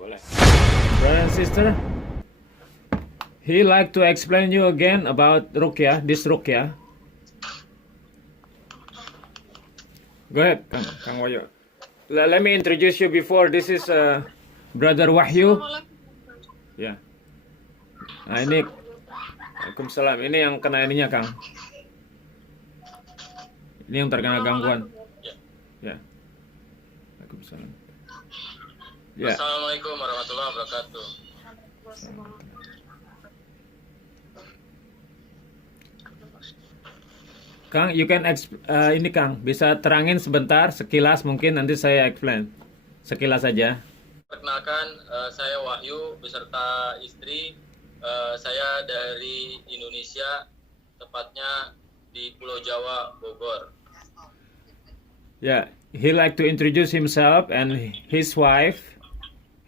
boleh. Brother and sister, he like to explain you again about ruqyah, this ruqyah. Go ahead, Kang Wayo. Let me introduce you before. This is Brother Wahyu. Ya. Nah ini, Waalaikumsalam. Ini yang kena ininya, Kang. Ini yang terkena gangguan. Ya. Waalaikumsalam. Ya. Assalamualaikum warahmatullahi wabarakatuh. Kang, you can ini Kang, bisa terangin sebentar, sekilas mungkin nanti saya explain. Sekilas saja. Perkenalkan, saya Wahyu beserta istri. Saya dari Indonesia, tepatnya di Pulau Jawa, Bogor. Yeah, he like to introduce himself and his wife.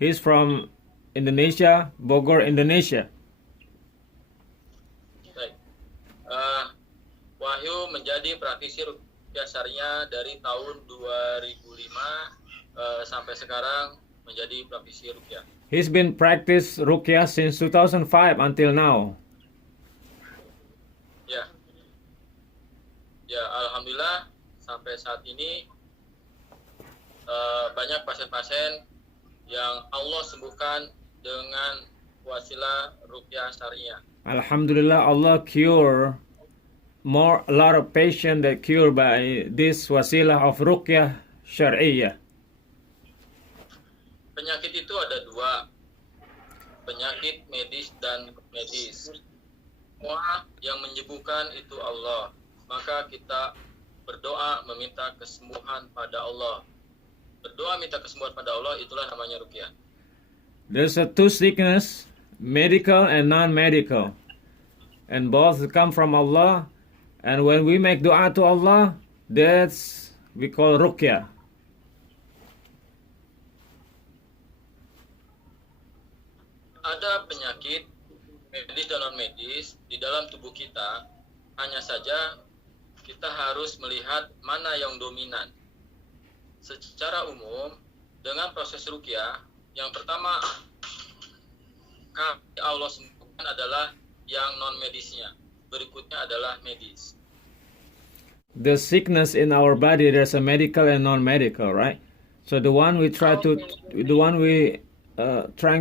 He's from Indonesia, Bogor, Indonesia. Baik. Wahyu menjadi praktisi ruqyah syariah dari tahun 2005 sampai sekarang menjadi praktisi ruqyah. He's been practice ruqyah since 2005 until now. Ya. Ya, alhamdulillah sampai saat ini banyak pasien-pasien yang Allah sembuhkan dengan wasilah ruqyah syariah. Alhamdulillah, Allah cure a lot of patients that cured by this wasilah of ruqyah syariah. Penyakit itu ada dua, penyakit medis dan medis. Semua yang menyembuhkan itu Allah. Maka kita berdoa meminta kesembuhan pada Allah. Berdoa minta kesembuhan pada Allah, itulah namanya ruqyah. There's a two sickness, medical and non-medical, and both come from Allah. And when we make dua to Allah, that's we call ruqyah. Ada penyakit medis dan non medis di dalam tubuh kita, hanya saja kita harus melihat mana yang dominan. Secara umum, dengan proses ruqyah, yang pertama Allah sembuhkan adalah yang non medisnya. Berikutnya adalah medis. The sickness in our body, there's a medical and non-medical, right? So the one we trying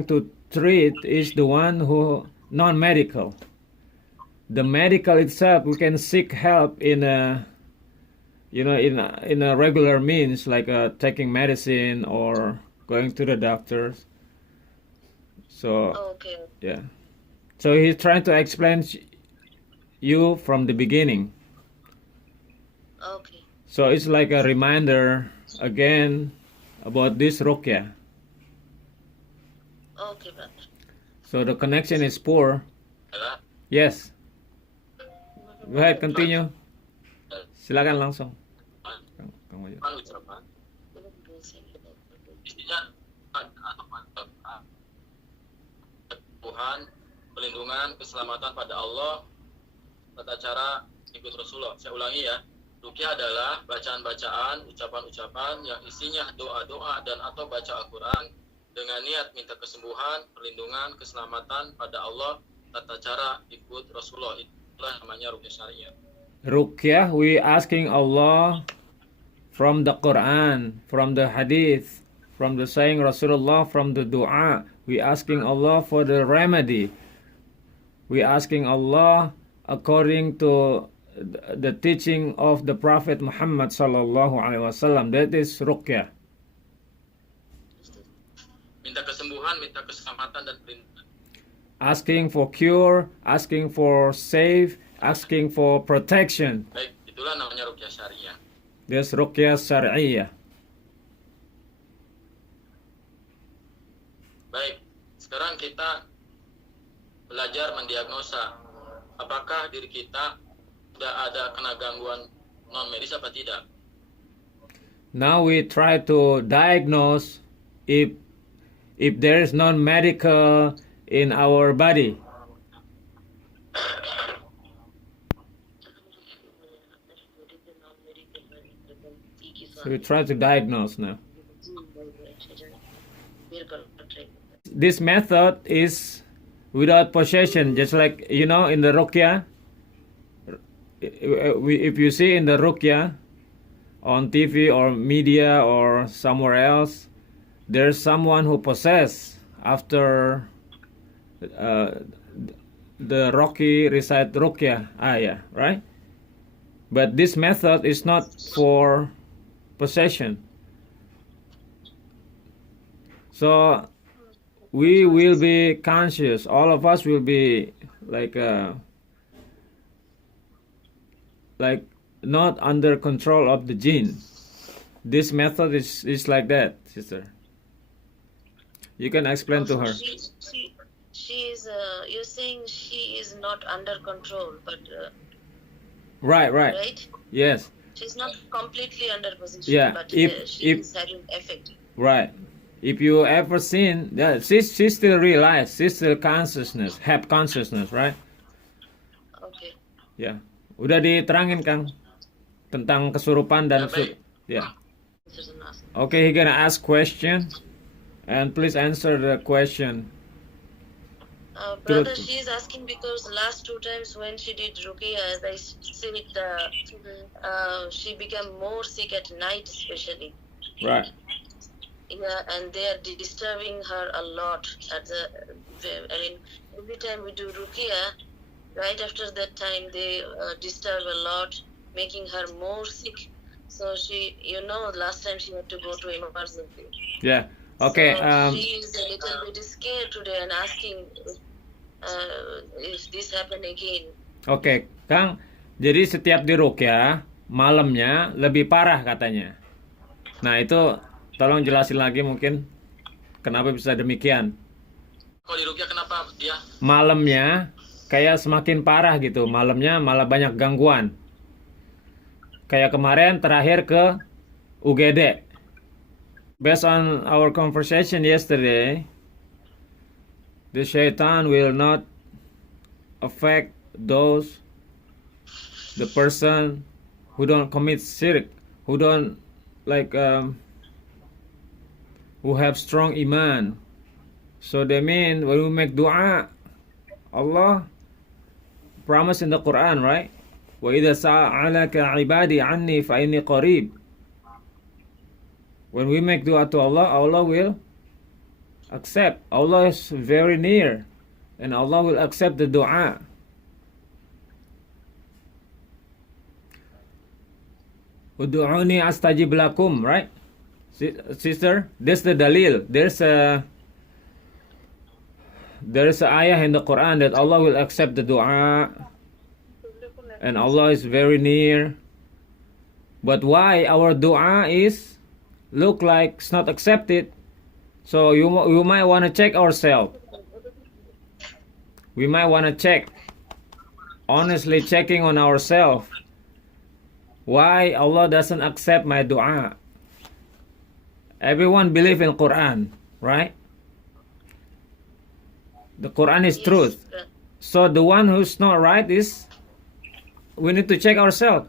to treat is the one who non-medical. The medical itself, we can seek help in a regular means, like taking medicine or going to the doctors. So Okay. yeah. So he's trying to explain you from the beginning. Okay. So it's like a reminder again about this ruqyah. Okay, brother. So the connection is poor. Adalah Yes. Go ahead, continue. Silakan langsung. Kang Wayu. ucapan istinya atau Tuhan, pelindungan, keselamatan pada Allah, tata cara ikut Rasulullah. Saya ulangi ya. Ruqyah adalah bacaan-bacaan, ucapan-ucapan yang isinya doa-doa dan atau baca Al-Quran dengan niat minta kesembuhan, perlindungan, keselamatan pada Allah, tata cara ikut Rasulullah. Itulah namanya ruqyah syariah. Ruqyah, we asking Allah from the Quran, from the hadith, from the saying Rasulullah, from the dua. We asking Allah for the remedy. We asking Allah according to the teaching of the Prophet Muhammad sallallahu alaihi wasallam. That is ruqyah. Minta kesembuhan, minta keselamatan dan perlindungan. Asking for cure, asking for save, asking for protection. Baik, itulah namanya ruqyah syariah. That's ruqyah syariah. Baik, sekarang kita belajar mendiagnosa apakah diri kita sudah ada kena gangguan non medis apa tidak. Now we try to diagnose if there is non-medical in our body. So we try to diagnose now. This method is without possession, just like in the ruqyah. If you see in the ruqyah on TV or media or somewhere else, there's someone who possessed after the Rocky recite ruqyah ayah, right? But this method is not for possession. So we will be conscious. All of us will be like not under control of the jinn. This method is like that, sister. You can explain to her. She is. You're saying she is not under control, but Right. right? Yes. She's not completely under possession, Yeah, but if- she if- is having effect. Right. If you ever seen that, she still realize, she still have consciousness, right? Okay. Ya. Udah diterangin Kang tentang kesurupan dan baik. ya. There's an ask. Okay, he gonna ask question, and please answer the question. Brother, she is asking because last 2 times when she did Ruqyah, as I said, she became more sick at night, especially. Right. Yeah, and they are disturbing her a lot. Every time we do Ruqyah, right after that time they disturb a lot, making her more sick. So she, last time she had to go to emergency. Yeah. Okay. So she is a little bit scared today and asking if this happen again. Oke, Kang. Jadi setiap di ruqyah malamnya lebih parah katanya. Nah, itu tolong jelasin lagi mungkin kenapa bisa demikian. Kalau di ruqyah kenapa dia? Malamnya kayak semakin parah gitu. Malamnya malah banyak gangguan. Kayak kemarin terakhir ke UGD. Based on our conversation yesterday, the shaitan will not affect the person who don't commit shirk, who don't who have strong iman. So they mean when we make dua, Allah promise in the Quran, right? وَإِذَا سَأَلَكَ عِبَادِي عَنِّي فَإِنِّي قَرِيبٌ. When we make dua to Allah, Allah will accept. Allah is very near, and Allah will accept the dua. Udu'uni astajib lakum, right? Sister, that's the dalil. There's a ayah in the Quran that Allah will accept the dua, and Allah is very near. But why our dua look like it's not accepted? So you might want to check ourselves. We might want to check, honestly checking on ourselves. Why Allah doesn't accept my dua? Everyone believe in Quran, right? The Quran is truth. So the one who's not right is, we need to check ourselves.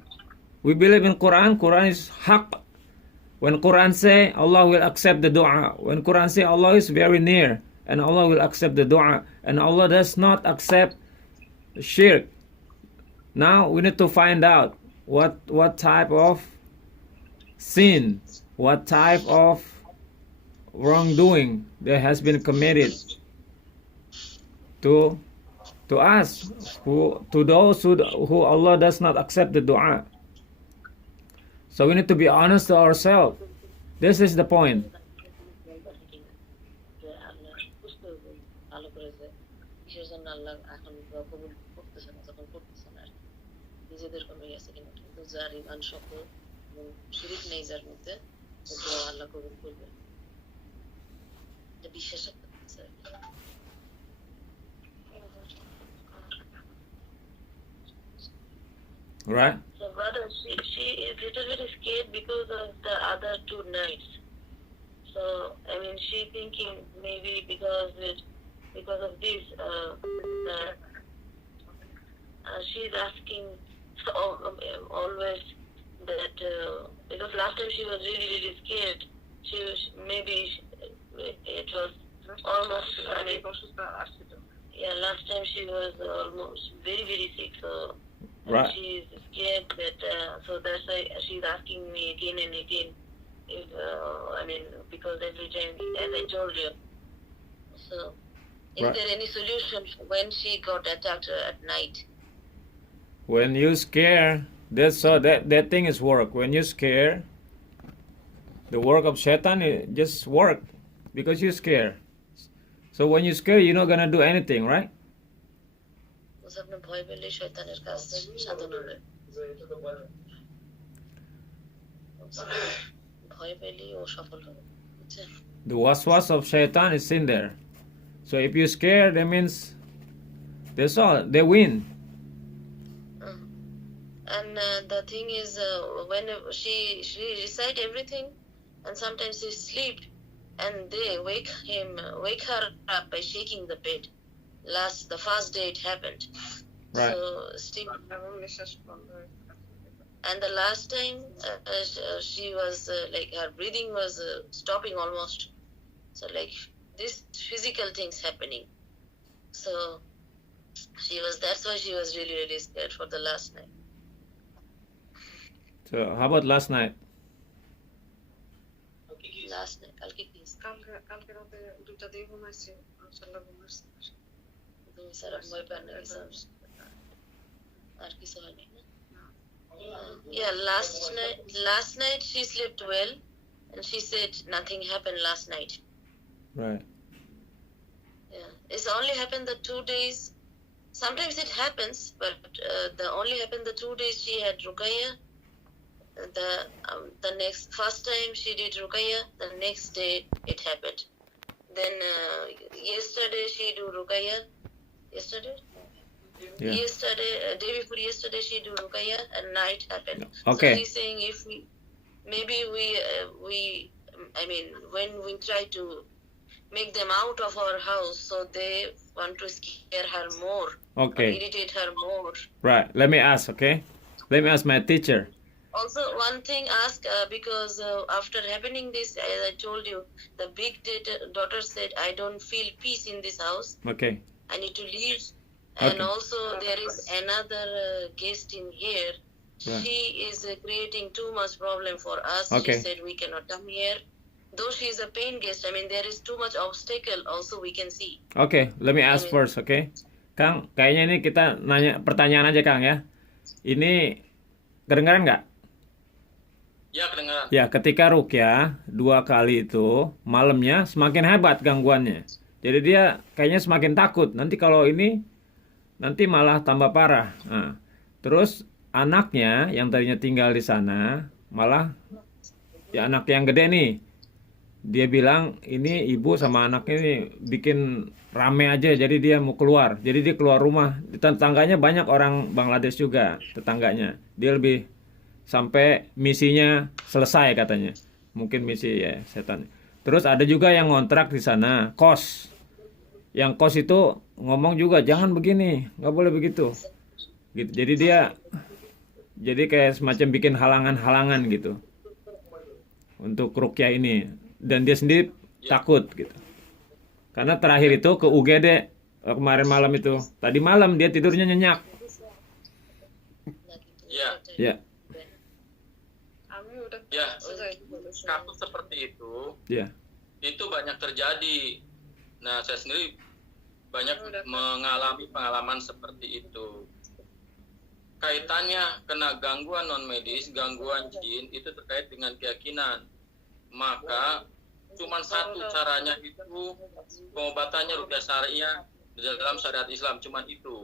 We believe in Quran. Quran is haq. When Quran say Allah will accept the dua, when Quran say Allah is very near and Allah will accept the dua, and Allah does not accept shirk. Now we need to find out what type of sin, what type of wrongdoing that has been committed to us, to those who Allah does not accept the dua. So we need to be honest to ourselves. This is the point. Right? So brother, she is little bit scared because of the other 2 nights. So she thinking maybe because of this, she's asking always that because last time she was really scared. Maybe it was she was almost very, very sick. So Right. she's scared that, so that's why she's asking me again and again if, because every time, as I told you. So, is Right. there any solution when she got attacked at night? When you scare, that thing is work. When you scare, the work of Satan just work because you scare. So when you scare, you're not gonna do anything, right? আপনি ভয় পেলে শয়তানের কাজ সাধন হবে ভয় পেলে ও সফল হবে বুঝছেন The waswas of Shaitan is in there. So if you scare, that means that's all. They win. And the thing is when she recite everything and sometimes she sleep and they wake her up by shaking the bed. The first day it happened. Right. So still, and the last time she was like her breathing was stopping almost. So like this physical things happening. So that's why she was really, really scared for the last night. So how about last night? Last night, কালকে কি কালকে রাতে 2টা দিয়ে ঘুমাইছি ইনশাআল্লাহ ঘুমাইছি তুমি সারা ভয় পান না আর কিছু হয়নি না yeah last night she slept well and she said nothing happened last night. Right. Yeah, it's only happened the 2 days. Sometimes it happens, but the only happened the 2 days she had Ruqayya. The next first time she did Ruqayya, the next day it happened. Then yesterday she do Ruqayya. Yesterday, day before yesterday she do Ruqayya and night happened. Okay. So she's saying if when we try to make them out of our house, so they want to scare her more. Okay. Or irritate her more. Right. Let me ask, okay? Let me ask my teacher. Also, one thing because after happening this, as I told you, the big daughter said, I don't feel peace in this house. Okay. I need to leave. And Okay. also there is another guest in here. Right. She is creating too much problem for us. Okay. She said we cannot come here. Though she is a paying guest, there is too much obstacle also we can see. Okay, let me ask first, okay? Kang, kayaknya ini kita nanya pertanyaan aja, Kang, ya. Ini kedengaran nggak? Ya, kedengaran. Ya, ketika Ruqyah 2 kali itu, malamnya semakin hebat gangguannya. Jadi dia kayaknya semakin takut. Nanti kalau ini, nanti malah tambah parah. Nah, terus anaknya yang tadinya tinggal di sana, malah ya anak yang gede nih, dia bilang ini ibu sama anaknya ini bikin rame aja, jadi dia mau keluar. Jadi dia keluar rumah. Tetangganya banyak orang Bangladesh juga, tetangganya. Dia lebih sampai misinya selesai katanya. Mungkin misi ya setan. Terus ada juga yang ngontrak di sana, kos. Yang kos itu ngomong juga jangan begini, nggak boleh begitu. Gitu. Jadi kayak semacam bikin halangan-halangan gitu untuk Ruqyah ini. Dan dia sendiri takut gitu. Karena terakhir itu ke UGD kemarin malam itu. Tadi malam dia tidurnya nyenyak. Ya. Ya. আমি ওটা Ya, kasus seperti itu Ya. itu banyak terjadi. Nah, saya sendiri banyak mengalami pengalaman seperti itu. Kaitannya kena gangguan non medis, gangguan jin itu terkait dengan keyakinan. Maka cuman satu caranya itu pengobatannya ruqyah syariah dalam syariat Islam, cuman itu.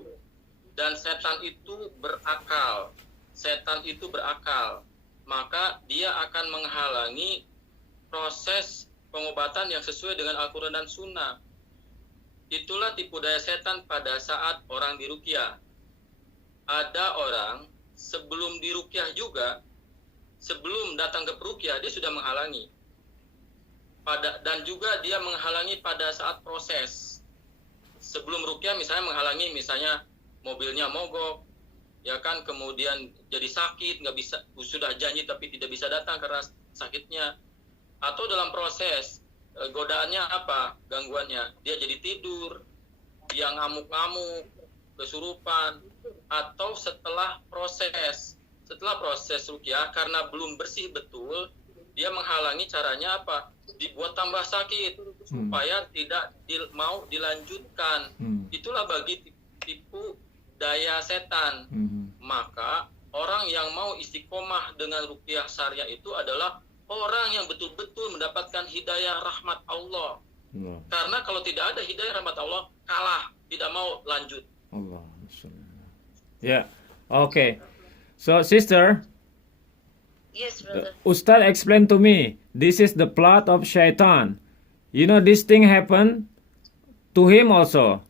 Dan setan itu berakal. Maka dia akan menghalangi proses pengobatan yang sesuai dengan Al-Quran dan Sunnah. Itulah tipu daya setan pada saat orang diruqyah. Ada orang sebelum diruqyah juga, sebelum datang ke peruqyah dia sudah menghalangi. Dan juga dia menghalangi pada saat proses. Sebelum ruqyah misalnya menghalangi, misalnya mobilnya mogok, ya kan, kemudian jadi sakit, nggak bisa, sudah janji tapi tidak bisa datang karena sakitnya. Atau dalam proses godaannya apa? Gangguannya dia jadi tidur, dia ngamuk-ngamuk, kesurupan, atau setelah proses ruqyah karena belum bersih betul, dia menghalangi, caranya apa? Dibuat tambah sakit supaya tidak mau dilanjutkan. Itulah bagi tipu daya setan. Maka orang yang mau istiqomah dengan ruqyah syariah itu adalah orang yang betul-betul mendapatkan hidayah rahmat Allah. Karena kalau tidak ada hidayah rahmat Allah, kalah, tidak mau lanjut. Allah. Yeah. Okay. So, sister, Yes, brother. Ustad explained to me, this is the plot of shaitan. You know, this thing happened to him also.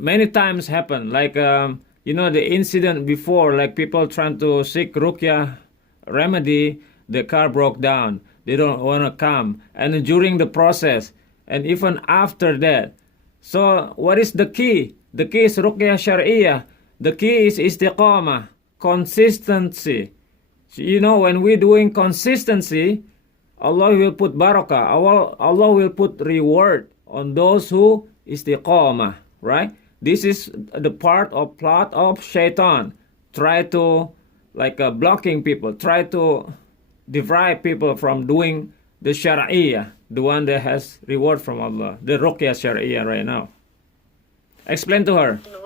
Many times happened. Like, you know, the incident before, like people trying to seek ruqyah remedy, the car broke down. They don't want to come. And during the process, and even after that. So, what is the key? The key is ruqyah shari'iyah. The key is istiqamah, consistency. You know, when we're doing consistency, Allah will put barakah. Allah will put reward on those who istiqamah, right? This is the plot of shaitan. Try to, like blocking people, try to deprive people from doing the shari'iyah, the one that has reward from Allah, the ruqyah shari'iyah right now. Explain to her. And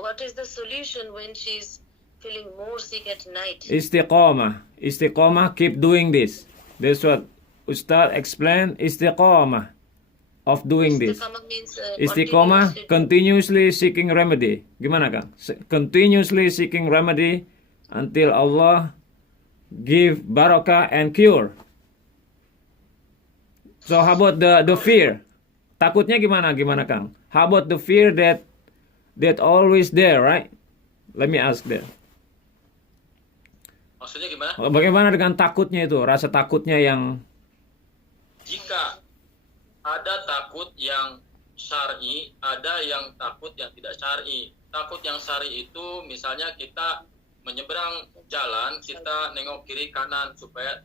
what is the solution when she's feeling more sick at night? Istiqamah. Istiqamah, keep doing this. That's what Ustad explained, istiqamah of doing this. Istiqamah means Istiqamah, continuously seeking remedy. Gimana Kang? Continuously seeking remedy until Allah give barakah and cure. So how about the fear? Takutnya gimana Kang? How about the fear that always there, right? Let me ask that. Maksudnya gimana? Bagaimana dengan takutnya itu? Rasa takutnya yang Jika ada takut yang syar'i, ada yang takut yang tidak syar'i. Takut yang syar'i itu misalnya kita menyeberang jalan, kita nengok kiri kanan supaya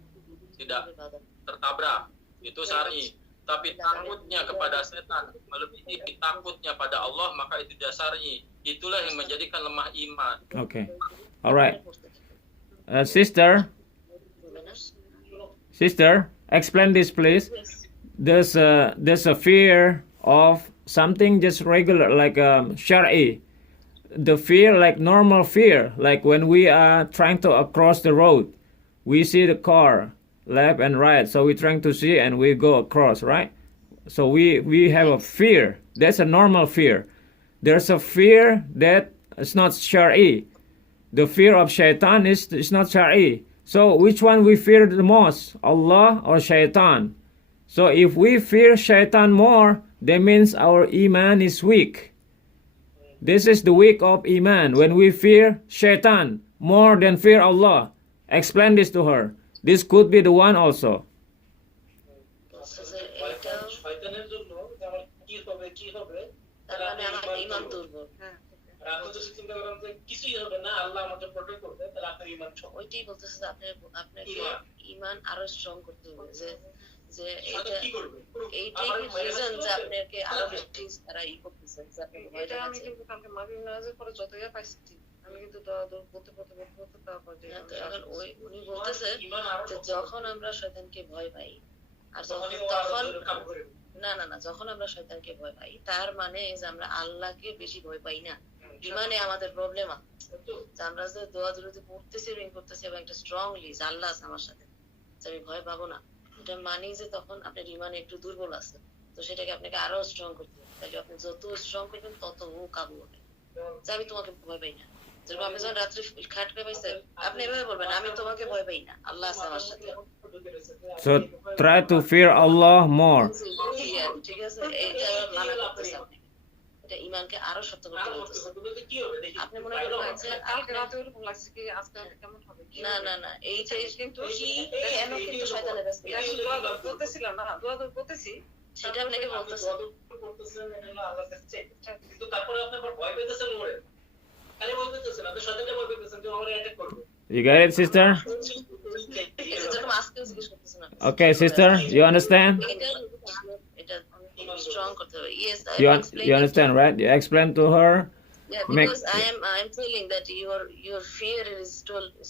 tidak tertabrak. Itu syar'i. Tapi takutnya kepada setan melebihi takutnya pada Allah, maka itu tidak syar'i. Itulah yang menjadikan lemah iman. Okay. All right. Sister, explain this, please. There's a fear of something just regular, like shari. The fear, like normal fear, like when we are trying to cross the road, we see the car left and right, so we're trying to see and we go across, right? So we have a fear. That's a normal fear. There's a fear that is not shari. The fear of shaitan is not shari. So which one we fear the most, Allah or shaitan? So if we fear shaitan more, that means our iman is weak. This is the weak of iman, when we fear shaitan more than fear Allah. Explain this to her. This could be the one also. শয়তানের জন্য আমার কি হবে তার মানে আমার ঈমান দুর্বল। আপনি যদি চিন্তা করেন যে কিছুই হবে না, আল্লাহ আমাকে প্রোটেক্ট করবে, তাহলে আপনার ঈমান সব। ওইটাই বলতেছে যে আপনাকে ঈমান আরো স্ট্রং করতে হবে, যে এটা কি করবে এইটাই রিজন যে আপনাকে আরো বেশি তারা করতেছে যে আপনি এটা আমি কিন্তু কালকে মাগরিব নামাজের পরে যতই পাইছি আমি কিন্তু বলতে তারপর এখন উনি বলতেছে যে যখন আমরা শয়তানকে ভয় পাই, আর তখন না যখন আমরা শয়তানকে ভয় পাই, তার মানে যে আমরা আল্লাহকে বেশি ভয় পাই না। ইমানে আমাদের প্রবলেম আছে, যে আমরা যে দোয়া দুরুদ পড়তেছি রিং করতেছি এবং একটা স্ট্রংলি যে আল্লাহ আছে আমার সাথে, যে আমি ভয় পাবো না, এটা মানে যে তখন আপনার ইমানে একটু দুর্বল আছে, তো সেটাকে আপনাকে আরো স্ট্রং করতে হবে। তাহলে আপনি যত স্ট্রং করবেন তত ও কাবু হবে, যে আমি তোমাকে ভয় পাই না। যেরকম আপনি যখন রাত্রে খাট পেয়ে পাইছেন, আপনি এভাবে বলবেন আমি তোমাকে ভয় পাই না, আল্লাহ আছে আমার সাথে। So try to fear Allah more. ঠিক আছে, এইটা মানা করতেছে আপনি, এটা ঈমানকে আরো শক্ত করতে বলতেছে। আপনি মনে করেন যে কালকে রাতে এরকম লাগছে কি আজকে কেমন হবে, না এইটাই কিন্তু কি কেন কিন্তু শয়তানের কাছে বলতেছিলাম না, দোয়া করতেছি সেটা আপনাকে বলতেছে। কিন্তু তারপরে আপনি ভয় পেতেছেন, ওরে খালি ভয় পেতেছেন, আপনি শয়তানকে ভয় পেতেছেন যে আমারে অ্যাটাক করবে। You get it, sister? এটা যেরকম আজকে জিজ্ঞেস করতেছেন। Okay, sister, you understand? এটা strong করতে হবে. Yes, You, I'm explaining. you understand, right? You explain to her. Yeah, Make- because I'm feeling that your fear is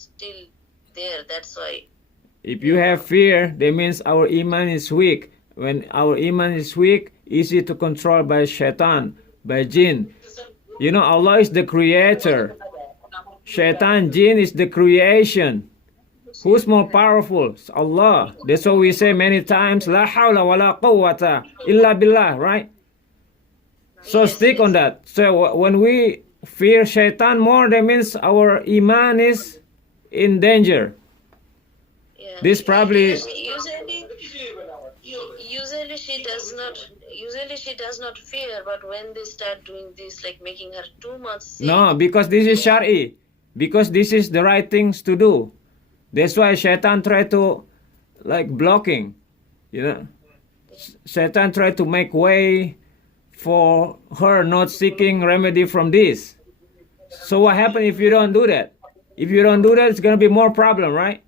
still there. That's why. If you have fear, that means our iman is weak. When our iman is weak, easy to control by shaitan, by jinn. You know, Allah is the creator. Shaitan, jinn is the creation. Who's more powerful? It's Allah. That's what we say many times. La hawla wa la quwwata illa billah, right? So Yes, stick yes. on that. So when we fear shaitan more, that means our iman is in danger. Yeah. This probably- Usually she does not fear, but when they start doing this, like making her too much sick. No, because this is Shari. Because this is the right things to do. That's why Shaitan try to, like, blocking. You know, Shaitan try to make way for her not seeking remedy from this. So what happens if you don't do that? If you don't do that, it's gonna be more problem, right?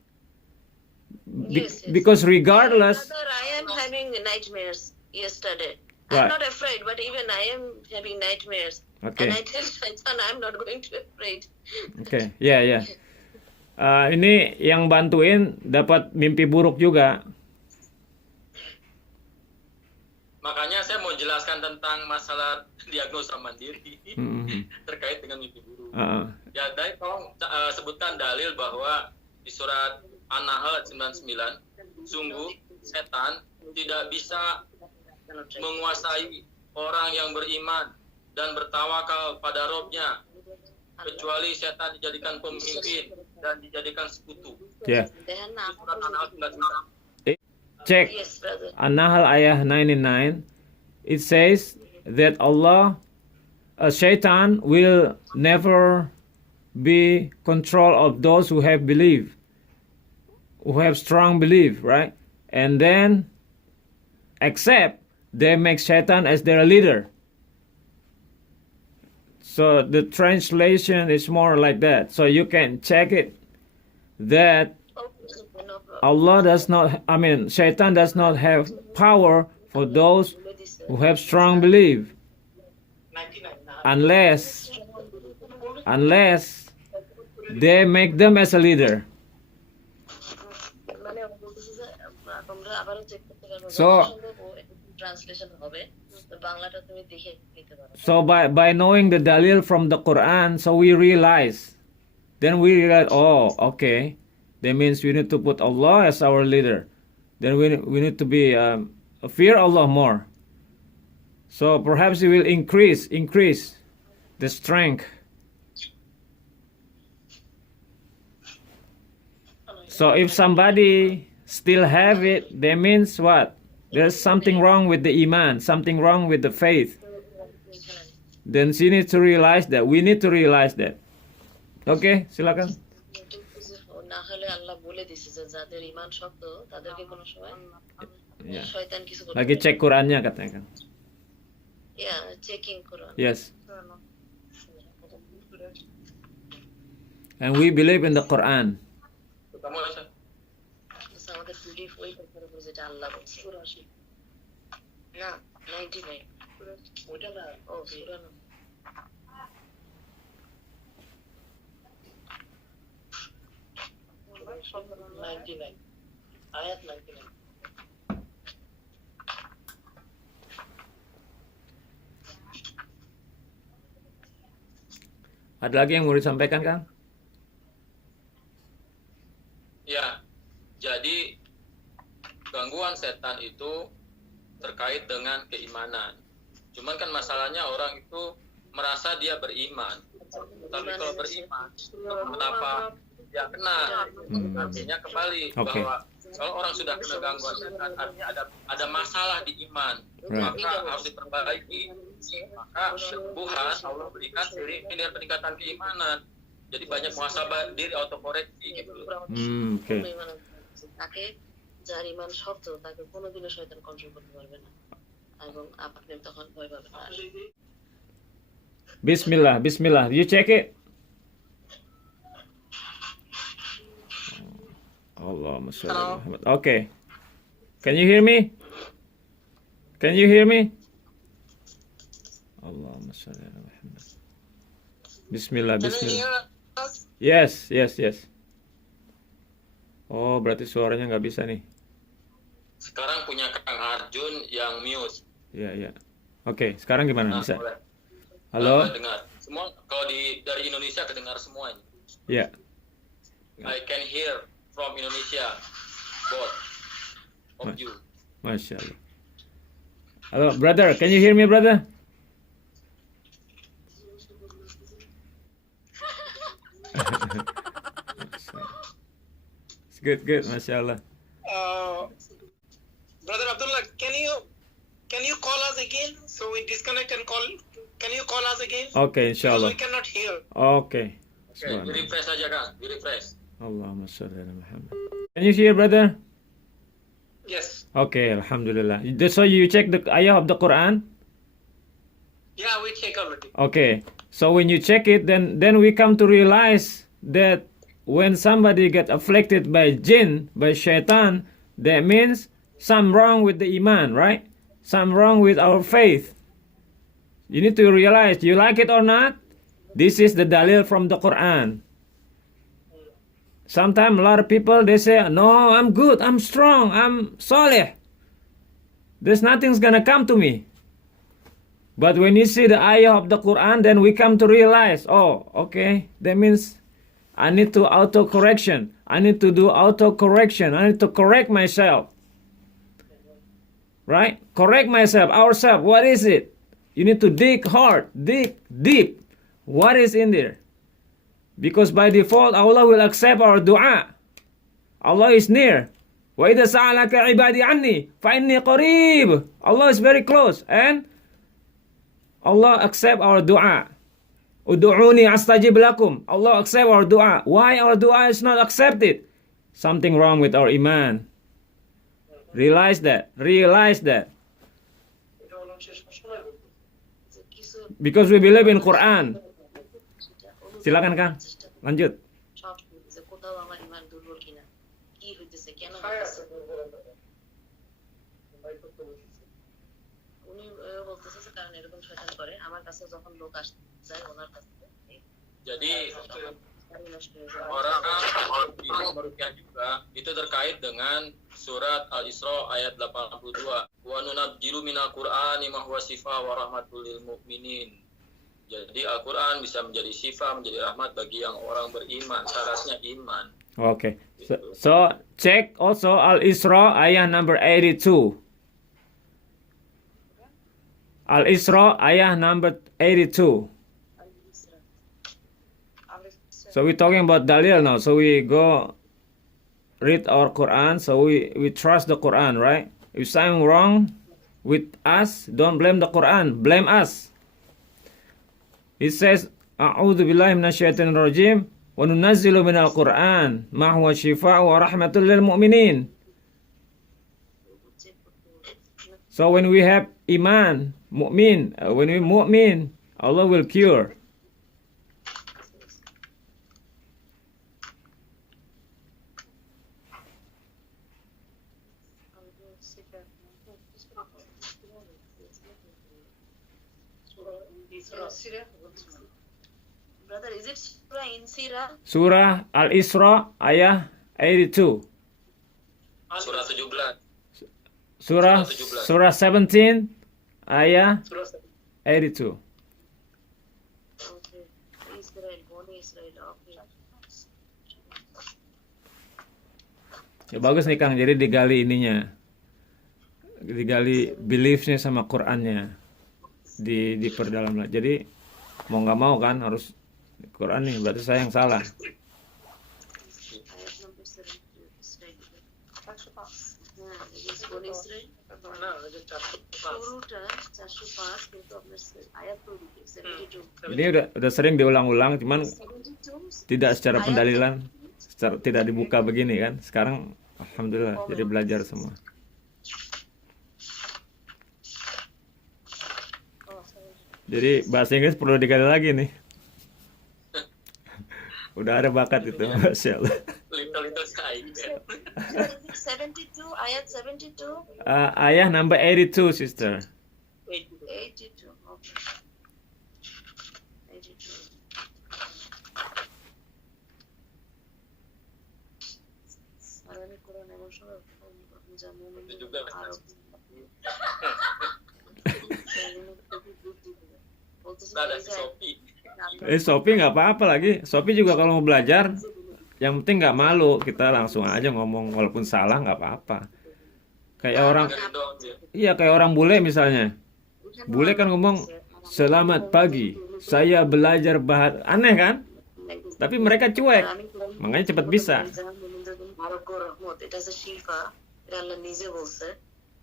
Yes, yes. Because regardless, Brother, I am having nightmares yesterday. Right. I'm not afraid, but even I am having nightmares. Okay. And I tell Shaitan I'm not going to be afraid. oke, ya. Ini yang bantuin dapat mimpi buruk juga. Makanya saya mau jelaskan tentang masalah diagnosa mandiri Mhm. terkait dengan mimpi buruk. Heeh. Ya, Dai, tolong sebutkan dalil bahwa di surat An-Nahl 99, sungguh setan tidak bisa menguasai orang yang beriman dan bertawakal pada Robnya, kecuali setan dijadikan pemimpin dan dijadikan sekutu. Ya. Then Surat An-Nahl 99. Cek yes, brother. An-Nahl ayah 99. It says that Shaitan will never be control of those who have belief, who have strong belief, right? And then, except they make Shaitan as their leader. So the translation is more like that. So you can check it that Okay, no problem. Allah does not, Shaitan does not have power for those who have strong belief 99 না unless they make them as a leader. মানে বলতেছে যে তোমরা আবারও check করতে পারবে So- translation হবে তো বাংলাটা তুমি দেখে নিতে পারো So by knowing the dalil from the Quran, so we realize, oh, okay, that means we need to put Allah as our leader. Then we need to be fear Allah more. So perhaps it will increase the strength. So if somebody still have it, that means what? There's something wrong with the iman, something wrong with the faith. Then she needs to realize that. We need to realize that. Okay, silakan. না হলে আল্লাহ বলে দিছে যে যাদের ঈমান শক্ত তাদেরকে কোনো সময় Ya. শয়তান কিছু করতে Lagi cek Qurannya katanya kan. Yeah checking Quran Yes. And we believe in the Quran. Kamu Aisyah? আমাদের বিলিফ ওই কথার উপর যেটা আল্লাহ বলছে না 99 ওইটা না ও সূরা না নাইনটি নাইন আয়াত 99 Ada lagi yang mau disampaikan, Kang? Ya, jadi gangguan setan itu terkait dengan keimanan. Cuman kan masalahnya orang itu merasa dia beriman. Tapi kalau beriman, kenapa dia kena? Artinya kembali Oke. bahwa kalau orang sudah kena gangguan setan, artinya ada masalah di iman. Right. Maka harus diperbaiki. Maka Tuhan Allah berikan seiring dengan peningkatan keimanan. Jadi banyak muhasabah diri, autokoreksi gitu. Okay. তাকে যার ঈমান শক্ত তাকে কোনোদিনও শয়তান control করতে পারবে না এবং আপনি তখন ভয় পাবেন না Bismillah. You check it. Allahumma sholli ala Muhammad. Okay. Can you hear me? Allahumma shalli ala Muhammad. Bismillah, Can you bismillah. hear us? Yes, yes, yes. Oh, berarti suaranya nggak bisa nih. Sekarang punya Kang Arjun yang mute. Iya, iya. Oke, sekarang gimana? Nah, Bisa? boleh. Halo? Dengar. Semua kalau dari Indonesia kedengar semuanya. Iya. I can hear from Indonesia both of you. Masya Allah. Halo, brother. Can you hear me, brother? It's good, good. Masya Allah. Brother Abdullah, can you call us again? So we disconnect and call. Can you call us again? Oke, Because insya Allah. we cannot hear. Oke. Oke, di refresh aja Kang, di refresh. Allahumma shalli ala Muhammad. Can you hear, brother? Yes. Okay, alhamdulillah. So you check the ayah of the Quran? Yeah, we check already. Okay. So when you check it, then we come to realize that when somebody get afflicted by jinn, by shaitan, that means some wrong with the iman, right? Some wrong with our faith. You need to realize, you like it or not, this is the dalil from the Quran. Sometimes a lot of people, they say, no, I'm good, I'm strong, I'm soleh. There's nothing's gonna come to me. But when you see the ayah of the Quran, then we come to realize, oh, okay, that means I need to auto-correction. I need to do auto-correction. I need to correct myself. Right? Correct myself, ourselves. What is it? You need to dig hard, dig deep. What is in there? Because by default, Allah will accept our dua. Allah is near. وَإِذَا سَأَلَكَ عِبَادِي عَنِّي فَإِنِّي قَرِيبٌ. Allah is very close. And Allah accept our dua. Udu'uni astajib lakum. Allah accept our dua. Why our dua is not accepted? Something wrong with our iman. Realize that. Realize that. Because we believe in Quran. Silakan Kang. Lanjut. সব যে কোথাও আমার ইমান দুর্বল কিনা, কি হইতেছে, কেন হ্যাঁ, হইতেছে। উনি বলতেছে যে কারণ এরকম শয়তান করে, আমার কাছে যখন লোক আসতে যায় ওনার কাছে Jadi আমি নষ্ট হয়ে যায়। orang di Rukyah juga itu terkait dengan surat Al-Isra ayat 82. Wa nunabbiru minal Qur'ani ma huwa shifaa wa rahmatul lil mu'minin. Jadi Al-Quran bisa menjadi syifa, menjadi rahmat bagi yang orang beriman. Syaratnya iman. Okay. So check also Al-Isra ayah number 82. Al-Isra ayah number 82. So we're talking about dalil now. So we go read our Quran. So we trust the Quran, right? If something wrong with us, don't blame the Quran. Blame us. It says, A'udhu billahi minasyaitanir rajim wa nunazzilu minal Qur'an ma huwa shifaa'un wa rahmatul lil mu'minin. So when we have iman, mu'min, when we mu'min, Allah will cure. Brother, is it Surah in Sirah? Surah Al-Isra ayah 82. Surah 17. Surah 17 ayah Surah 82. Okay. Israel, Bani Israel. Okay. Ya, bagus nih Kang, jadi digali ininya. Digali beliefnya sama Qur'annya. Diperdalam lah. Jadi mau nggak mau kan harus Quran nih, berarti saya yang salah. Ayat number 7, Israel. হ্যাঁ, it is Bani Israel. না, এটা 405 শুরুটা 405 কিন্তু আপনার আয়াত তো দিকে 72 Ini udah sering diulang-ulang, cuman 72 tidak secara ayat pendalilan, tidak dibuka begini kan. Sekarang alhamdulillah jadi belajar semua. Jadi bahasa Inggris perlu digali lagi nih. Udah ada bakat itu, Masya Allah. Little sky. 72 ayat 72 Ayah number 82, sister. 82 okay Itu juga ada si Sophie. Shopee nggak apa-apa lagi. Shopee juga kalau mau belajar, yang penting nggak malu. Kita langsung aja ngomong walaupun salah nggak apa-apa. Kayak orang, Dengerin doang dia. iya kayak orang bule misalnya. Bule kan ngomong, selamat pagi, saya belajar bahasa. Aneh kan? Tapi mereka cuek, makanya cepat bisa. এটা যে শিফা এটা আল্লাহ নিজে বলছে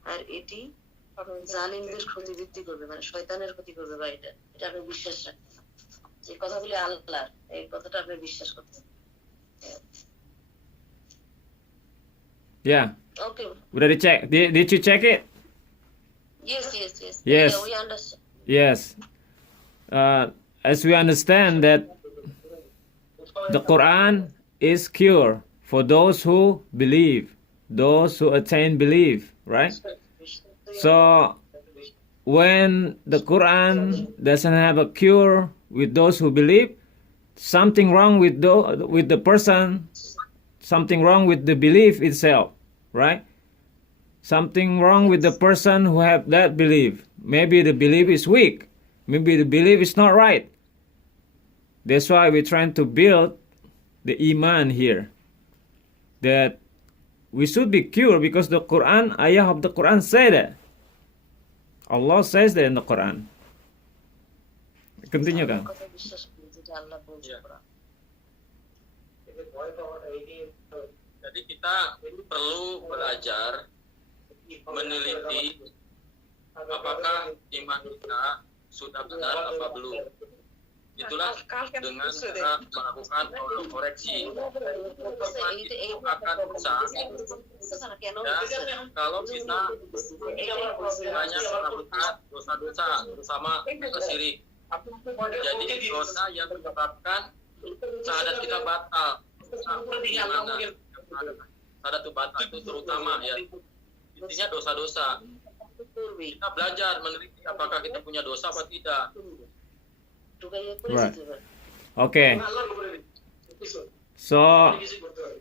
আর এটি জালিমদের ক্ষতিবৃদ্ধি করবে মানে শয়তানের ক্ষতি করবে বা এটা আপনি বিশ্বাস রাখেন যে কথাগুলি আল্লাহর এই কথাটা আপনি বিশ্বাস করতেন Ya, Okay. udah dicek. Did you check it? Yes. Yes. Yeah, we understand. Yes. As we understand that the Quran is cure for those who believe, those who attain belief, right? So when the Quran doesn't have a cure with those who believe, something wrong with the person, something wrong with the belief itself, right? Something wrong with the person who have that belief. Maybe the belief is weak. Maybe the belief is not right. That's why we're trying to build the iman here. That we should be cured because the Quran, ayah of the Quran say that. Allah says that in the Quran. Continue, Kang. কথা বিশ্বাস করি যেটা আল্লাহ বলছে Yeah. কোরআন। Jadi kita perlu belajar meneliti apakah iman kita sudah benar apa belum. Itulah dengan cara melakukan autokoreksi. Iman itu akan rusak কেন ya, kalau kita hanya melakukan dosa-dosa bersama syirik. Jadi dosa yang menyebabkan syahadat kita batal. Gimana? Syahadat itu batal itu terutama ya. Intinya dosa-dosa. করবি Kita belajar meneliti apakah kita punya dosa apa tidak. ঢুকাইয়া করে Right. যেতে পারে Okay. আল্লাহর উপরে কিছু So কিছু করতে হবে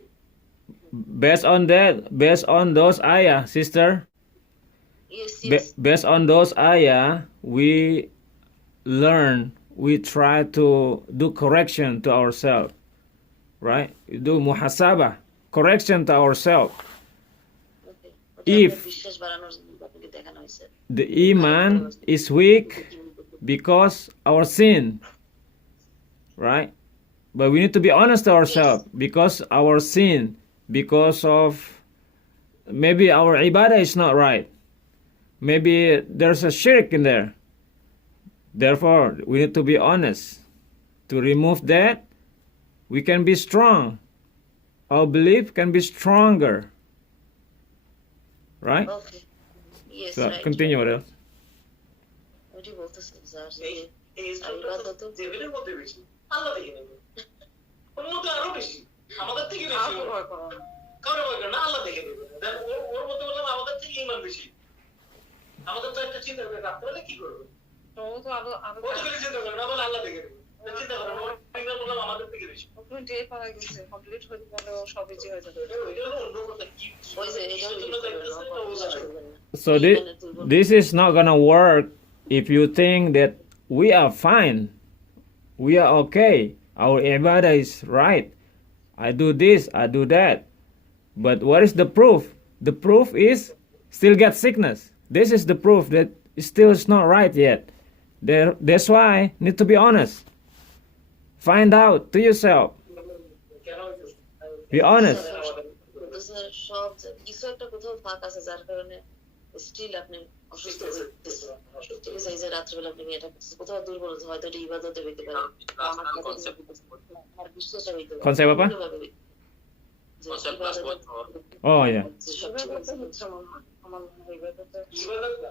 based on those ayah, sister, yes based on those ayah, we learn, we try to do correction to ourselves, right? We do muhasabah, correction to ourselves. Okay. If- বিশ্বাস বাড়ানোর জন্য আপনাকে দেখানো হয়েছে The iman is weak because our sin, right? But we need to be honest to ourselves because our sin, because of maybe our ibadah is not right. Maybe there's a shirk in there. Therefore, we need to be honest. To remove that, we can be strong. Our belief can be stronger. Right? Okay yes So, right continue, what else? ওইটি বলতেছে sir এই এই আল্লাহ তো লেভেলের মধ্যে বেশি আল্লাহ দেখে নেবে ওর মধ্যে আরো বেশি আমাদের থেকে বেশি কাউকে ভয় করো না। কারো ভয় করে না আল্লাহ দেখে নেবে দেখ ওর মধ্যে বললাম আমাদের থেকে ইমান বেশি আমাদের তো একটা চিন্তা করে রাখতে হলে কি করবে তো ও তো আরো আরো ও তো খালি চিন্তা করে না বলে আল্লাহ দেখে নেবে চিন্তা করে না ওর ইমান বললাম আমাদের থেকে বেশি তুমি টের পাওয়া গেছে কমপ্লিট হতে পারলে ও সব ইজি হয়ে যাবে ওইটা হলো অন্য কথা কি ওই যে এটা জন্য যাইতেছে না ও জানে So this is not gonna work if you think that we are fine, we are okay, our ibadah is right. I do this, I do that. But what is the proof? The proof is still get sickness. This is the proof that it still is not right yet. That's why need to be honest. Find out to yourself. কেন Be honest. বলতেছে সব কিছু একটা কোথাও ফাঁক আছে যার কারণে স্টিল আপনি অসুস্থ হইতেছেন ঠিক আছে এই যে রাত্রিবেলা আপনি এটা করতেছেন কোথাও দুর্বলতা হয়তো এটা ইবাদতে হইতে পারে আমার Jelaskan কাছে konsep আমার বিশ্বাসে হইতে পারে Konsep apa? বিভিন্নভাবে হইতে পারে। যে konsep ইবাদত kelas bocor. Oh ya. যে সব ঠিক ইবাদত আছে। হচ্ছে আমার মনে হয় ইবাদতে ইবাদত না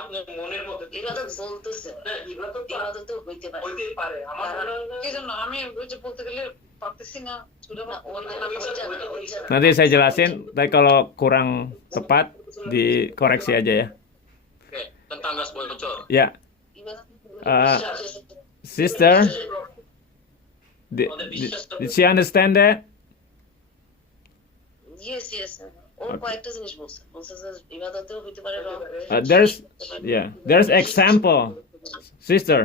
আপনার মনের মধ্যে ইবাদত বলতেছে না ইবাদত তো ইবাদতেও হইতে পারে হইতেই পারে আমার মনে হয় না কি জন্য আমি ওই যে বলতে গেলে পারতেছি না ছোট না ওইটা Nanti saya jelasin, tapi kalau kurang tepat dikoreksi aja ya. Oke, tentang gas bocor. Ya, sister, did she understand that? Yes, ওর কয়েকটা জিনিস বলছে বলছে যে ইবাদতেও হইতে পারে রং there's example, sister.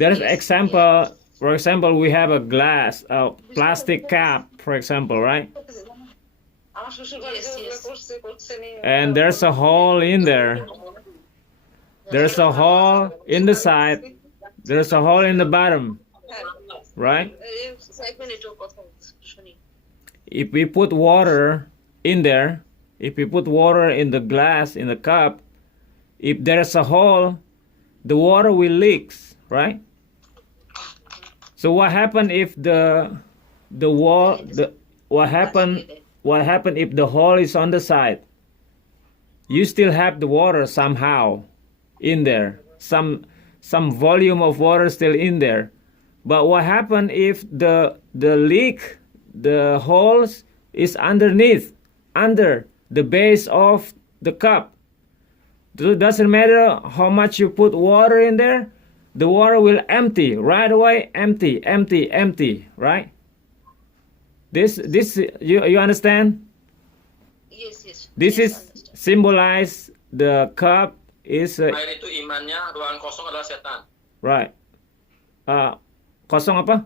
There's example. For example, we have a glass, a plastic cup, for example, right? আমার শ্বশুর বাড়িতে Yes, yes. করছে নি And there's a hole in there. There's a hole in the side. There's a hole in the bottom, right? এক minute ওর কথা বলছে, শুনি If we put water in there, if we put water in the glass, in the cup, if there's a hole, the water will leaks, right? So what happened if what happened if the hole is on the side? You still have the water somehow in there. Some volume of water still in there. But what happened if the leak, the holes is underneath, under the base of the cup? So it doesn't matter how much you put water in there, the water will empty right away, empty, right? This you understand? yes yes This yes, is understand. symbolize the cup is Air itu imannya, ruangan kosong adalah setan. right. Kosong apa?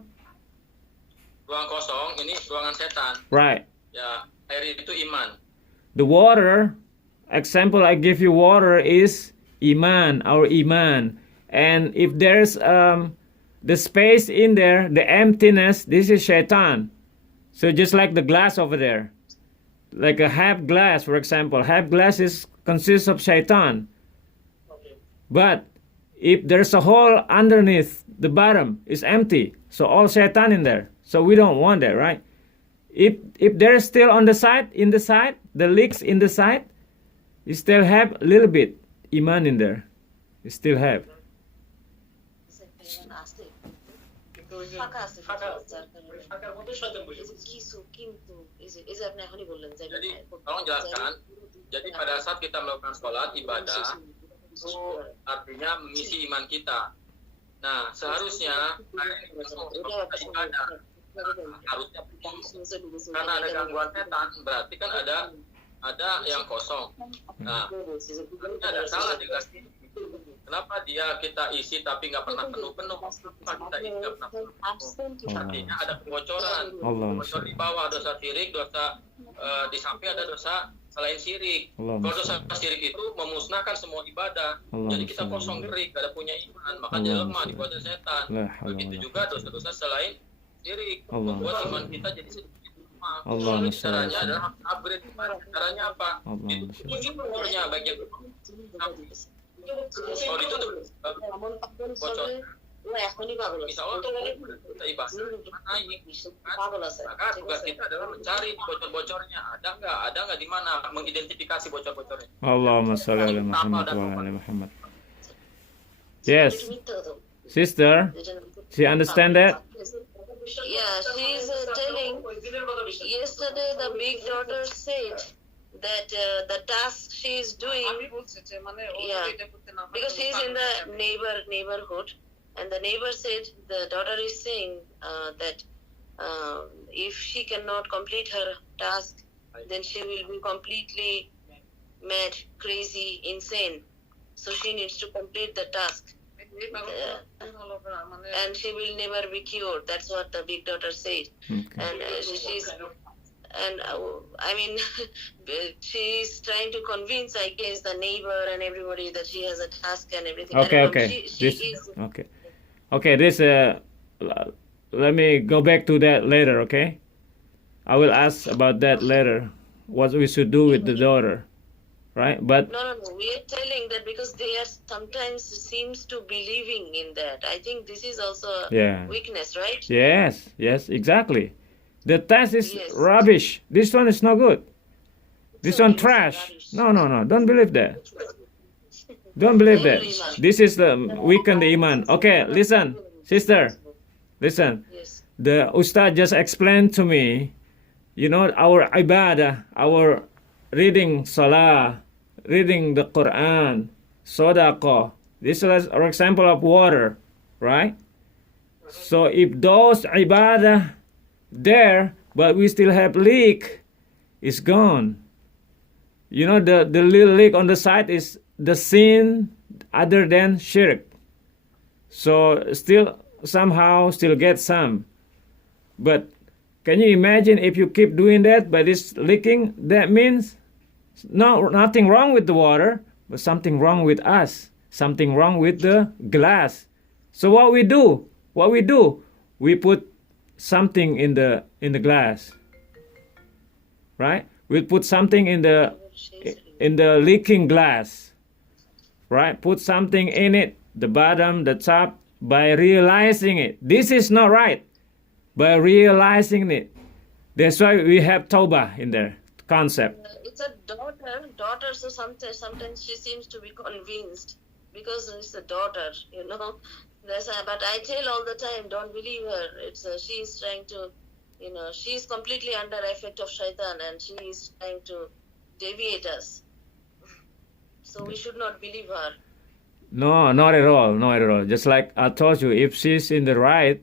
Ruang kosong ini ruangan setan. Right. Ya, air itu iman. The water, example I give you water is iman, our iman. And if there's the space in there, the emptiness, this is shaitan. So just like the glass over there, like a half glass, for example, half glass consists of shaitan. But if there's a hole underneath, the bottom is empty, so all shaitan in there. So we don't want that, right? If there's still on the side, the leaks in the side, you still have a little bit iman in there. You still have. আসতে কিন্তু ওই যে ফাঁকা আছে ফাঁকা যার কারণে ওই ফাঁকার মধ্যে শয়তান বসে এই যে আছে। কিছু কিন্তু এই যে আপনি এখনই বললেন যে Jadi, tolong jelaskan. Jadi pada saat kita melakukan sholat, ibadah, itu artinya mengisi iman kita. Nah, seharusnya air ini kosong sebab kita ibadah. Harusnya penuh. Karena ada gangguan setan, berarti kan ada yang kosong. Nah, ini ada salah jelas. Kenapa dia kita isi tapi nggak pernah penuh-penuh? Kenapa kita isi nggak pernah penuh? Artinya ada kebocoran. Allah Bocor di bawah dosa syirik, dosa di samping ada dosa selain syirik. Allah Kalau dosa syirik itu memusnahkan semua ibadah. Allah Jadi kita kosong gerik, gak ada punya iman, maka dia Allah lemah dikuasai setan. La haula Begitu wala juga dosa-dosa selain syirik Allah membuat iman kita jadi sedikit lemah. Allah Lalu Masya caranya Allah. adalah upgrade iman. Caranya apa? Allah Itu Masya kunci umurnya baik yang kalau ditutup এমন পাগল bocor. চলে ও এখনই পাগল আছে Insya Allah kita ibadah naik. পাগল আছে Maka tugas kita adalah mencari bocor-bocornya. Ada nggak di mana? Mengidentifikasi bocor-bocornya. Allahumma salli ala Muhammad wa ala ali Muhammad. Yes, এটা মিথ্যা কথা sister, যেটা she understand that? yeah she's telling ওই দিনের কথা বিশ্বাস করো। yesterday the big daughter said that the task she is doing আমি বলছি যে মানে ও Yeah. এটা করতে না পারে, because ও he's in পাগল the হবে। neighborhood and the neighbor said the daughter is saying that if she cannot complete her task then she will be completely mad, crazy, insane, so she needs to complete the task এই পাগল হলো মানে and she will never be cured. That's what the big daughter said. Okay. And she's and I mean she's trying to convince, I guess, the neighbor and everybody that she has a task and everything. I Okay, don't know. okay. She This is okay. This let me go back to that later, okay? I will ask about that later. What we should do with the daughter, right? But no. We are telling that because they are sometimes seems to believing in that. I think this is also a Yeah. weakness, right? yes, exactly. The test is Yes. rubbish. This one is no good. This So one it is trash. rubbish. No. Don't believe that. Don't believe that. This is the weaken the iman. Okay, listen, sister. Listen. Yes. The ustad just explained to me, you know, our ibadah, our reading salah, reading the Quran, sadaqah. This is an example of water, right? So if those ibadah there, but we still have leak is gone. You know, the little leak on the side is the sin other than shirk. So still somehow still get some. But can you imagine if you keep doing that by this leaking? That means nothing wrong with the water, but something wrong with us. Something wrong with the glass. So what we do? We put something in the glass. Right? We put something in the leaking glass. Right? Put something in it, the bottom, the top, by realizing it. This is not right. By realizing it. That's why we have tawbah in there, concept. It's a daughter, so sometimes she seems to be convinced because it's a daughter, you know. But I tell all the time, don't believe her. She's trying to, you know, she's completely under effect of shaitan and she is trying to deviate us. So we should not believe her. No, not at all. Not at all. Just like I told you, if she's in the right,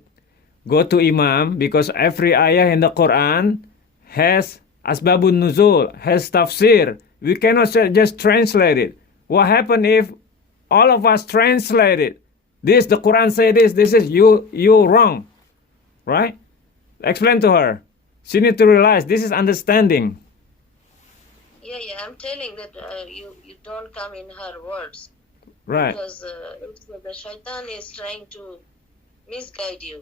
go to Imam, because every ayah in the Quran has asbabun nuzul, has tafsir. We cannot just translate it. What happened if all of us translate it? The Quran say this is you wrong. Right? Explain to her. She need to realize this is understanding. Yeah, I'm telling that you don't come in her words. Right. Because the shaitan is trying to misguide you.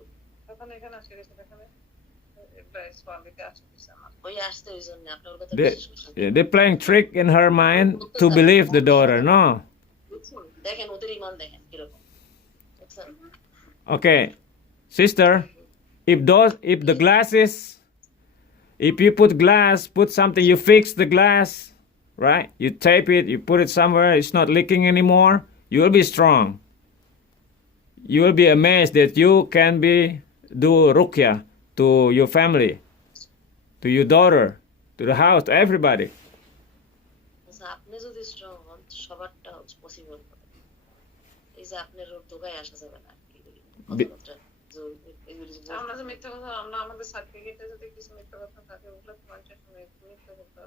তখন এখানে আসে গেছে এখানে এটা ইসলামিকে আসছে আমার ওই আসতে ওই জন্য আপনার কথা They, বিশ্বাস করছেন। they're playing trick in her mind to believe the daughter. No. দেখেন ওদের ইমান দেখেন কিরকম দেখছেন? Okay, sister, if the glasses, if you put glass, put something, you fix the glass, right? You tape it, you put it somewhere, it's not leaking anymore, you will be strong. You will be amazed that you can do ruqya to your family, to your daughter, to the house, to everybody. আচ্ছা, আপনি যদি strong হন সবারটা possible হবে। এই যে আপনার দোকায় আসা যাবে না কি বলি কথাবার্তা আমরা যে মিথ্যা কথা আমরা আমাদের সার্টিফিকেটে যদি কিছু মিথ্যা কথা থাকে ওগুলো তো মানুষের সঙ্গে মিথ্যা কথা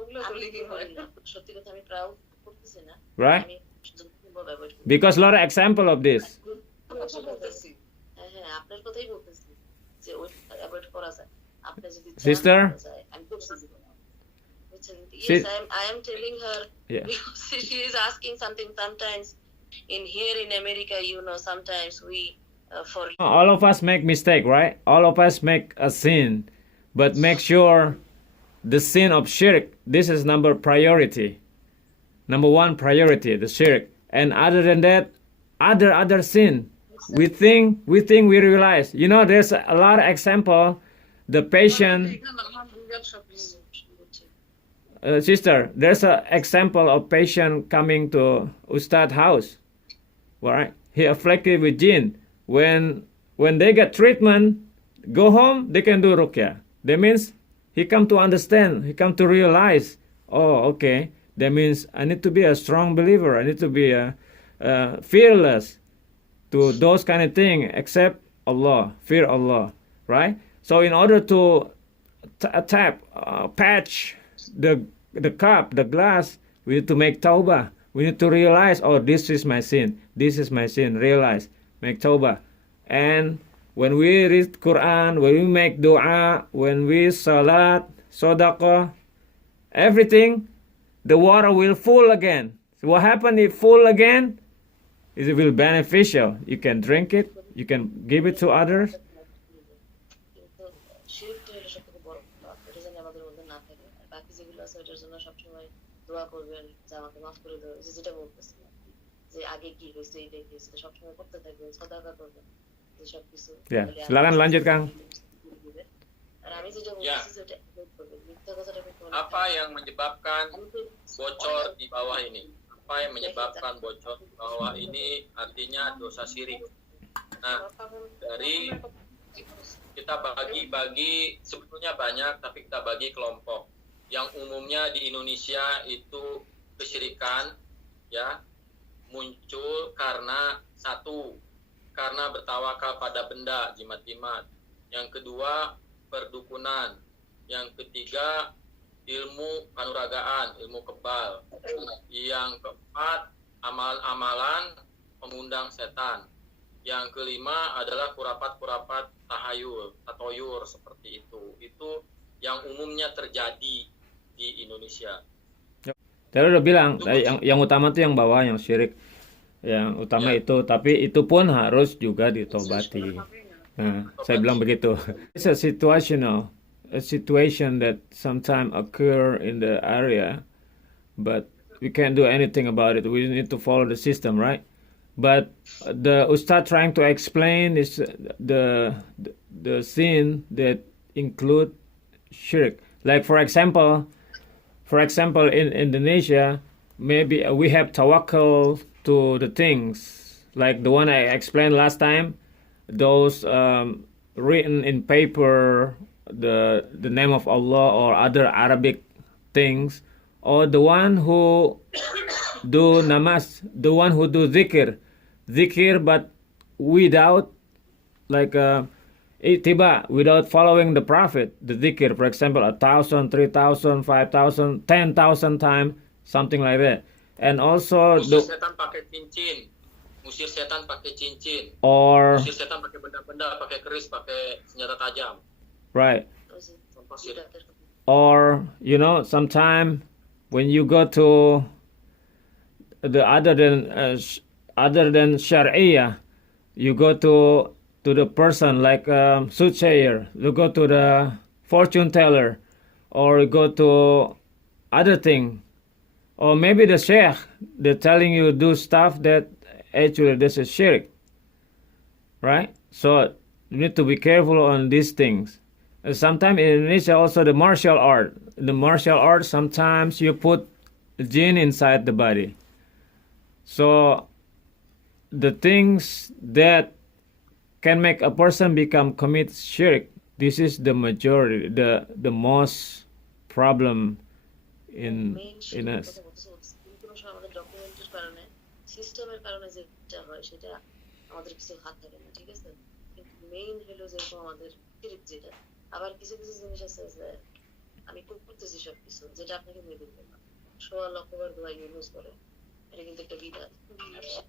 ওগুলো বলি কি হয় সত্যি কথা আমি প্রাউড করতেছি না Right? আমি avoid করি। Because a lot of example of this. বলতেছি হ্যাঁ আপনার কথাই বলতেছি যে ওই অ্যাভয়েড করা যায় আপনি যদি চান Sister? করা যায়। আমি করতেছি বুঝছেন? Si- Yes, I am telling her Yeah. because she is asking something sometimes here in America, you know, sometimes we for All of us make mistake, right? All of us make a sin, but make sure the sin of shirk, this is number one priority, the shirk. And other than that, other sin, we think we realize. You know, there's a lot of example. The patient, আমার result সব কিছু sister, there's an example of patient coming to Ustad house, right? He afflicted with jinn. When they get treatment, go home, they can do ruqya. That means he come to understand, he come to realize, oh, okay, that means I need to be a strong believer, I need to be fearless to those kind of thing, except Allah, fear Allah, right? So in order to patch the cup, the glass, we need to make tawbah. We need to realize, oh, this is my sin. This is my sin. Realize, make tawbah. And when we read Quran, when we make dua, when we salat, sadaqah, everything, the water will full again. So what happens if full again? It will beneficial. You can drink it. You can give it to others. কিন্তু শিরকটা হলো সবথেকে বড় পাপ। এটা যেন আমাদের মধ্যে না থাকে। আর বাকি যেগুলো আছে ওটার জন্য সবসময় দোয়া করবেন যে আমাকে মাফ করে দেবে, যেটা বলতেছিলাম যে আগে কি হয়েছে এইটা কি হয়েছে সবসময় করতে থাকবেন, সদাকা করবেন যে সবকিছু। Ya, silakan lanjut Kang. আর আমি যেটা Ya. বলতেছি ওটা avoid করবেন। মিথ্যা কথাটা আপনি করবেন। Apa yang menyebabkan bocor di bawah ini? Apa yang menyebabkan bocor di bawah ini artinya dosa syirik. Nah, dari kita bagi sebetulnya banyak, tapi kita bagi kelompok. Yang umumnya di Indonesia itu kesyirikan, ya, muncul karena satu, karena bertawakal pada benda, jimat-jimat. Yang kedua, perdukunan. Yang ketiga, ilmu kanuragaan, ilmu kebal. Yang keempat, amalan-amalan mengundang setan. Yang kelima adalah kurapat-kurapat tatoyur seperti itu. Itu yang umumnya terjadi di Indonesia. Tadi udah bilang yang utama tuh yang bawah, yang syirik, yang utama itu. Tapi itu pun harus juga ditobati. Nah, saya bilang begitu. It's a situation that sometimes occur in the area, but we can't do anything about it. We need to follow the system, right? But the Ustad trying to explain is the sin that include shirk. Like for example, in Indonesia, maybe we have tawakkul to the things like the one I explained last time. Those written in paper, the name of Allah or other Arabic things, or the one who do namaz, the one who do zikir, but without like without following the Prophet, the zikir, for example, 1,000, 3,000, 5,000, 10,000 times, something like that. And also Musir setan pakai cincin. Musir setan pakai cincin. Or Musir setan pakai benda-benda, pakai keris, pakai senjata tajam. right. Contoh syirik. Or sometime when you go to the other than Sharia, you go to the person like soothsayer, you go to the fortune teller, or you go to other thing, or maybe the sheikh, they're telling you do stuff that actually this is shirk, right? So you need to be careful on these things. Sometimes in Indonesia also the martial art. The martial art, sometimes you put jinn inside the body. So the things that can make a person commit shirk, this is the majority, the most problem in us. আমাদের ডকুমেন্টের কারণে সিস্টেমের কারণে যেটা হয় সেটা আমাদের কিছু হাত থাকে না, ঠিক আছে? কিন্তু মেইন হলো যেরকম আমাদের শিরক যেটা, আবার কিছু কিছু জিনিস আছে যে আমি করতেছি সবকিছু যেটা আপনাকে মেনে দিতে না, 16 লক্ষবার দোয়া ইউজ করে, এটা কিন্তু একটা বিদাত।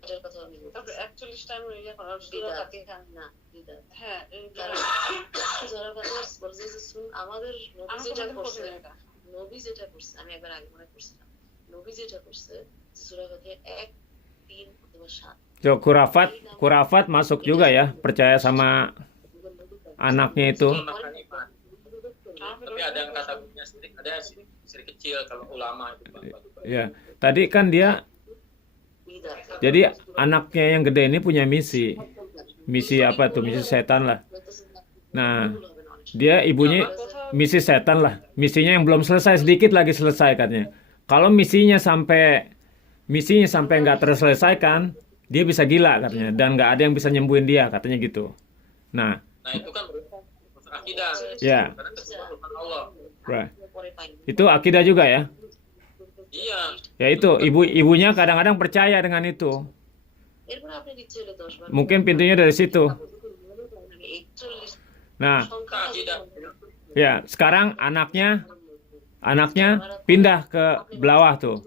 সেটার কথা আমি বলছি। তারপরে 41 টাইম ইয়ে করার বিদাত না, বিদাত। হ্যাঁ, কারণ যারা কথা বলছে যে আমাদের নবী যেটা করছে, আমি একবার আগে মনে করছিলাম, নবী যেটা করছে সূরা ফাতিহা 1, 3 অথবা 7। So kurafat masuk juga ya, percaya sama anaknya itu. Tapi ada yang kategorinya syirik, ada yang syirik kecil kalau ulama itu Pak. Ya, tadi kan dia, jadi anaknya yang gede ini punya misi apa tuh, misi setan lah. Nah, dia ibunya misi setan lah, misinya yang belum selesai, sedikit lagi selesai katanya. Kalau misinya sampai nggak terselesaikan, dia bisa gila katanya, dan nggak ada yang bisa nyembuhin dia katanya gitu. Nah itu kan akidah. Ya. Karena kesemua bukan Allah. Right. Itu akidah juga ya? Iya. Ya itu, ibunya kadang-kadang percaya dengan itu. Mungkin pintunya dari situ. Nah, ya sekarang anaknya pindah ke bawah tuh,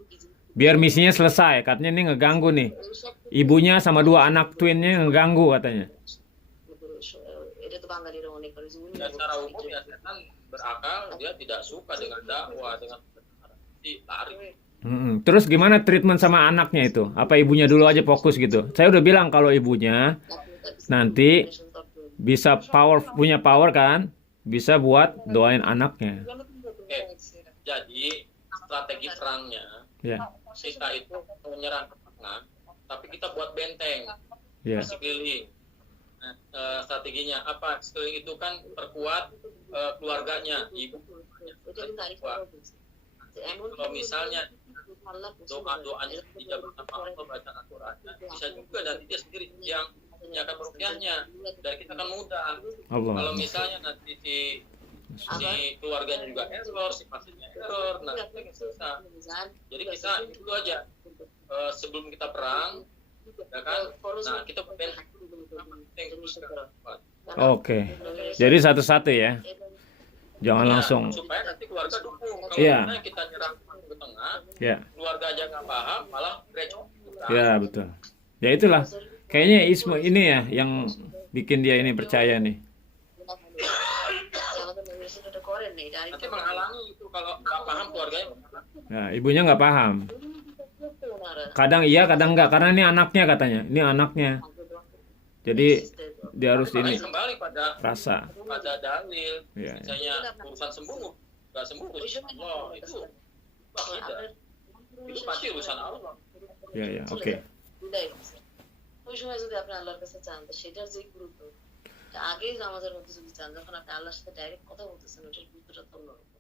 biar misinya selesai. Katanya ini ngeganggu nih, ibunya sama 2 anak twinnya ngeganggu katanya. Dan secara umum ya setan berakal, dia tidak suka dengan dakwah, dengan lari. Terus gimana treatment sama anaknya itu? Apa ibunya dulu aja fokus gitu? Saya udah bilang kalau ibunya nanti bisa punya power kan, bisa buat doain anaknya. Jadi strategi perangnya, kita itu menyerang ke tengah, tapi kita buat benteng di sekeliling. Strateginya apa? Sekeliling itu kan perkuat keluarganya, ibu. Kalau misalnya doa-doanya tidak bersama Allah, baca Al-Qurannya, bisa juga nanti dia sendiri yang akan meruqyahnya, dan kita akan mudah. Kalau misalnya nanti si keluarganya juga error, si pasiennya error, nah itu susah. Jadi kita itu aja sebelum kita perang, ya kan? Nah kita Oke. Jadi satu-satu ya. Jangan Ya, langsung. supaya nanti keluarga dukung. Kalau Iya. misalnya kita nyerang ke tengah, Ya, keluarga aja nggak paham, malah recok. ya betul. Ya itulah. Kayaknya Ismu ini ya yang bikin dia ini percaya nih. আমাদের মেডিসিনটা করেন নি এটা Nanti menghalangi itu kalau nggak paham keluarganya. Nah, ibunya nggak paham. ওনারা Kadang iya, kadang enggak. Karena ini anaknya katanya. Ini anaknya. Jadi dia harus ini Makanya kembali pada rasa. dalil. Iya. Misalnya urusan sembuh, nggak sembuh urusan Allah itu tidak. Itu pasti urusan Allah. Ya, ya. Oke. বিদায় করছে ওই সময় যদি আপনি আল্লাহর কাছে চান তো সেটার যে গুরুত্ব এটা আগেই আমাদের মধ্যে যদি চান যখন আপনি আল্লাহর সাথে ডাইরেক্ট কথা বলতেছেন ওটার গুরুত্বটা তো অন্যরকম